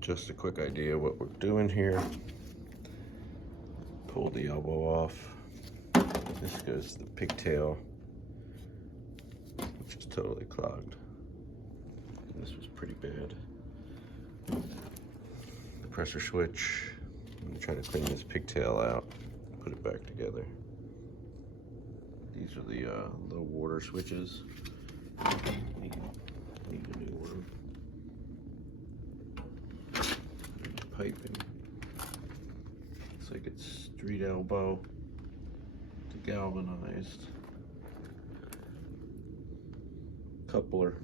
Just a quick idea what we're doing here. Pull the elbow off. This goes to the pigtail, which is totally clogged. This was pretty bad. The pressure switch. I'm gonna try to clean this pigtail out, put it back together. These are the low water switches. Need a new one. Piping. Looks like it's street elbow to galvanized. Coupler